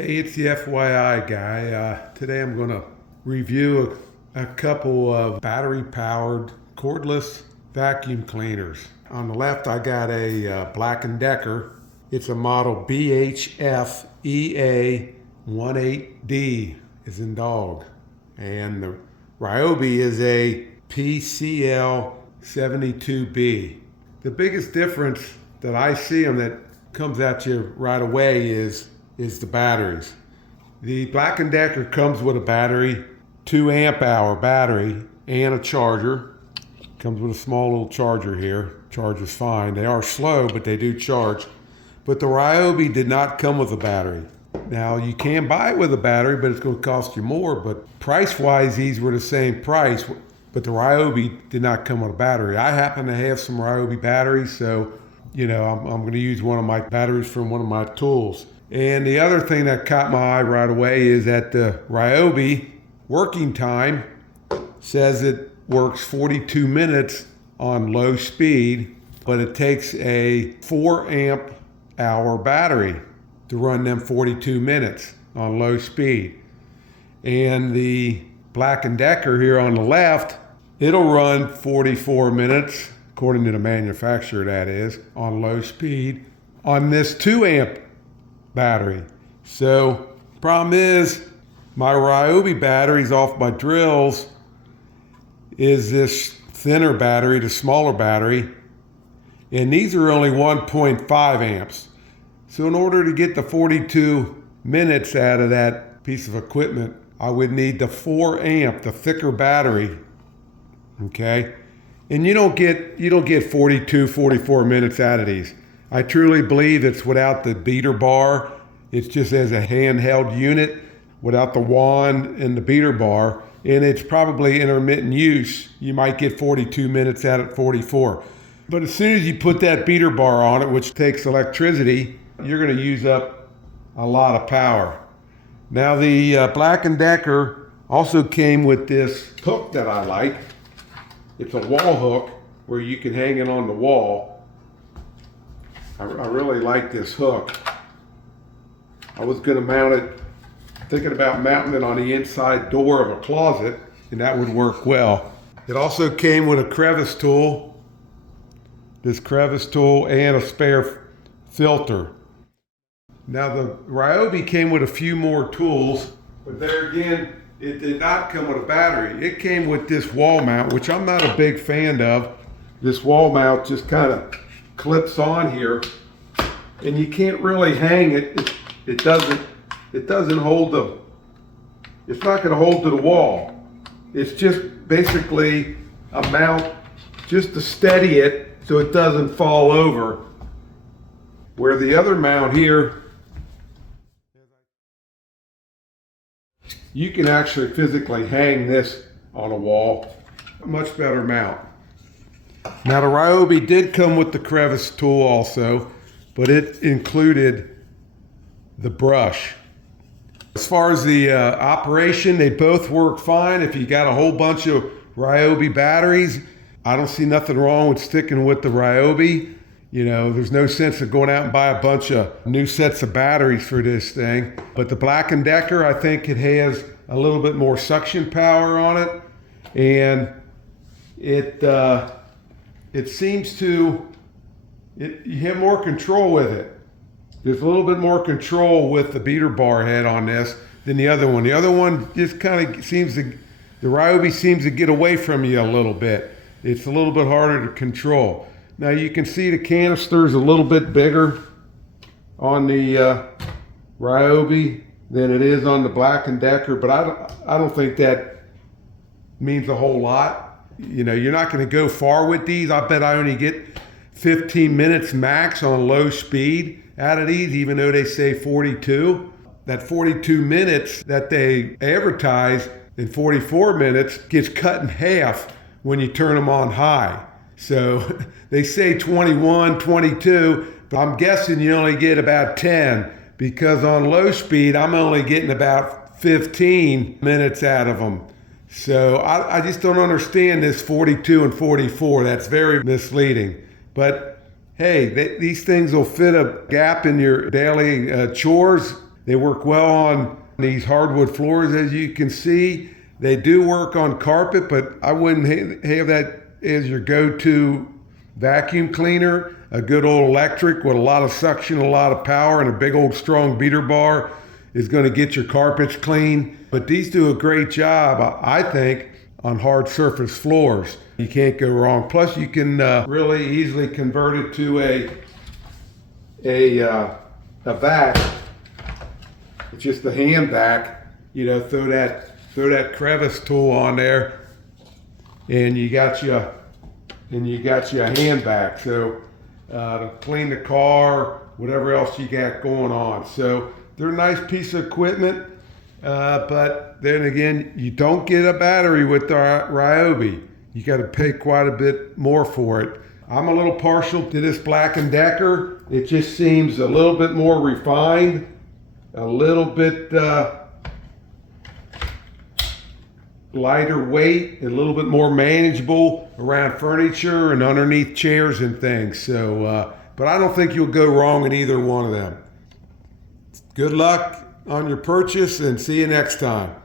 Hey, it's the FYI guy. Today I'm going to review a couple of battery-powered cordless vacuum cleaners. On the left, I got a Black Decker. It's a model BHF EA18D, as in dog. And the Ryobi is a PCL 72B. The biggest difference that I see on that comes at you right away is the batteries. The Black Decker comes with a battery, 2 amp hour battery, and a charger. Comes with a small little charger here. Charges fine. They are slow, but they do charge. But the Ryobi did not come with a battery. Now you can buy it with a battery, but it's going to cost you more. But price-wise, these were the same price. But the Ryobi did not come with a battery. I happen to have some Ryobi batteries, so I'm going to use one of my batteries from one of my tools. And the other thing that caught my eye right away is that the Ryobi working time says it works 42 minutes on low speed, but it takes a 4 amp hour battery to run them 42 minutes on low speed. And the Black Decker here on the left, it'll run 44 minutes, according to the manufacturer that is, on low speed on this 2 amp battery. So problem is my Ryobi batteries off my drills is this thinner battery, the smaller battery, and these are only 1.5 amps. So in order to get the 42 minutes out of that piece of equipment, I would need the 4 amp, the thicker battery. Okay, and you don't get 42, 44 minutes out of these. I truly believe it's without the beater bar. It's just as a handheld unit without the wand and the beater bar. And it's probably intermittent use. You might get 42 minutes out of 44. But as soon as you put that beater bar on it, which takes electricity, you're going to use up a lot of power. Now the Black Decker also came with this hook that I like. It's a wall hook where you can hang it on the wall. I really like this hook. I was going to mount it, thinking about mounting it on the inside door of a closet, and that would work well. It also came with a crevice tool, this crevice tool, and a spare filter. Now the Ryobi came with a few more tools, but there again, it did not come with a battery. It came with this wall mount, which I'm not a big fan of. This wall mount just kind of clips on here, and you can't really hang it. It doesn't hold it's not going to hold to the wall. It's just basically a mount just to steady it so it doesn't fall over. Where the other mount here, you can actually physically hang this on a wall. A much better mount. Now the Ryobi did come with the crevice tool also, but it included the brush. As far as the operation, they both work fine. If you got a whole bunch of Ryobi batteries, I don't see nothing wrong with sticking with the Ryobi. There's no sense of going out and buy a bunch of new sets of batteries for this thing. But the Black Decker, I think it has a little bit more suction power on it, and it seems to, you have more control with it. There's a little bit more control with the beater bar head on this than the other one. The other one just kind of the Ryobi seems to get away from you a little bit. It's a little bit harder to control. Now you can see the canister is a little bit bigger on the Ryobi than it is on the Black Decker, but I don't think that means a whole lot. You're not going to go far with these. I bet I only get 15 minutes max on low speed out of these, even though they say 42. That 42 minutes that they advertise in 44 minutes gets cut in half when you turn them on high. So they say 21, 22, but I'm guessing you only get about 10, because on low speed, I'm only getting about 15 minutes out of them. So I just don't understand this 42 and 44. That's very misleading. But hey, these things will fit a gap in your daily chores. They work well on these hardwood floors, as you can see. They do work on carpet, but I wouldn't have that as your go-to vacuum cleaner. A good old electric with a lot of suction, a lot of power, and a big old strong beater bar is going to get your carpets clean. But these do a great job, I think, on hard surface floors. You can't go wrong. Plus, you can really easily convert it to a vac. It's just a hand vac. You know, throw that crevice tool on there, and you got you a hand vac. So to clean the car, whatever else you got going on. So they're a nice piece of equipment. But then again, you don't get a battery with the Ryobi. You got to pay quite a bit more for it. I'm a little partial to this Black & Decker. It just seems a little bit more refined, a little bit lighter weight, a little bit more manageable around furniture and underneath chairs and things. So, but I don't think you'll go wrong in either one of them. Good luck on your purchase, and see you next time.